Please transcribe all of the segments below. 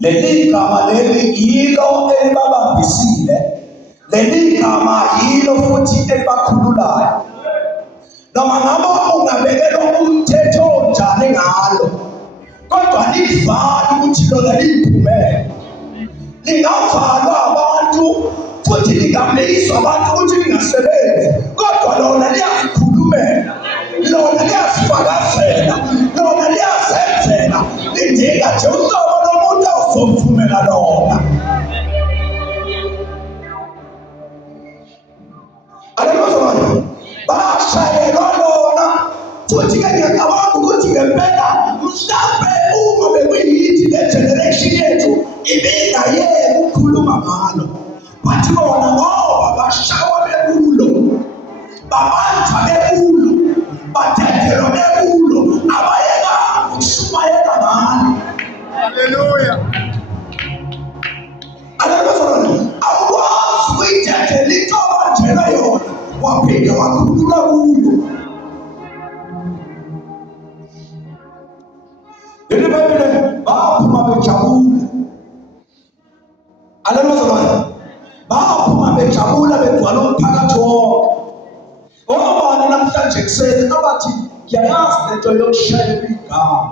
leli gama leli yilo elibabambisile, leli gama yilo futhi elibakhululayo. Noma ngabe ungabekelwa umthetho onjani ngalo, kodwa livala ukuthi lona liphumele. Lingavalwa abantu futhi lingamlekiswa abantu ukuthi lingasebenzi, kodwa lona liyazikhulumela, lona liyazifakazela, lona liyazenzela. Lidinga nje uhlobo lomuntu ozomvumela lona. Aleluya. Bashayelwa lona futhi-ke ngiyacabanga ukuthi ngempela mhlampe uma bekuyithi le generation yethu ibingayeka ukukhuluma ngalo, bathi bona ngoba bashawa bekulo, babanjwa bekulo, bathethelwa bekulo, abayekanga ukushumayela ngalo. Haleluya. Aleluya. Awukwazi ukuyithethela into abanjela yona waphinde wakhulula kuyo. Leli Bhayibheli baphuma bejabula. Aleluya. Baphuma bejabula begcwala umphakathi wonke. Obani namhlanje kuseni abathi ngiyayazi lento yokushayela igama.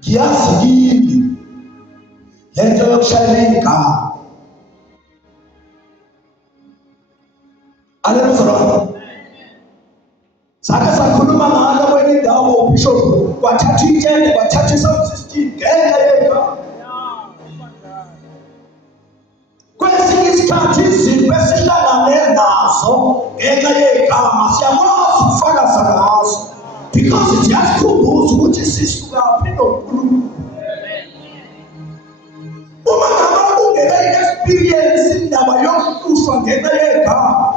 Ngiyazi kimi lento yokushayela igama. Aleluya. Sake sakhuluma ngalo kwenye indawo ubishop wathatha itende wathatha isound system ngenxa yegama. Kwesinye isikhathi izinto esihlangane nazo ngenxa yegama siyakwazi ukufakaza ngazo because siyasikhumbuza ukuthi sisukaphi noNkulunkulu. Uma ngabe ungeke-experience indaba yokuhlushwa ngenxa yegama,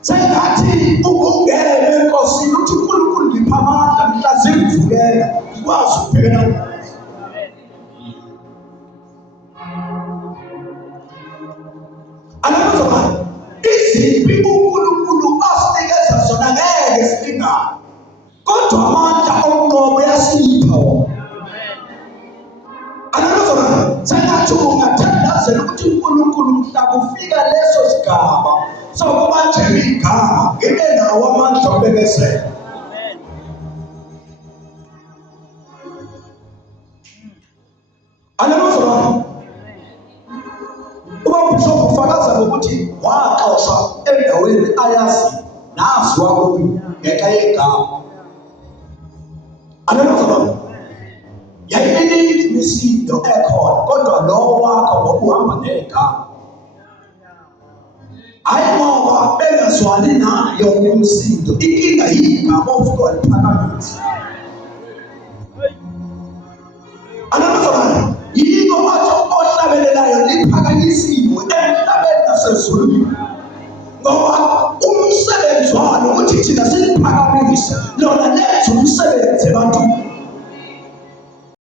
sengathi ukungena enkosini uthi uNkulunkulu ngipha amandla mhla zimvukela ngikwazi ukubhekana nazo. Aleluya. Iziphi uNkulunkulu asinikeza zona ngeke silingane, kodwa amandla omnqobo uyasipha wona. Aleluya. Sengathi ungathandazela ukuthi uNkulunkulu mhla kufika leso sigaba sokubanjelwa igama ngibe nawo amandla okubekezela. Aleluya. Ubishop ufakaza ngokuthi waxoshwa endaweni ayazi naziwa kuyo ngenxa yegama. Aleluya. Yayiningi imisindo ekhona, kodwa lo wakho ngokuhamba negama. Hayi ngoba bengazwani nayo umsindo, inkinga yigama ofika waliphakamisa. Aleluya. Yiko bathi ohlabelelayo liphakanyisiwe emhlabeni nasezulwini, ngoba umsebenzi walo uthi thina siliphakamise lona lenza umsebenzi ebantwini.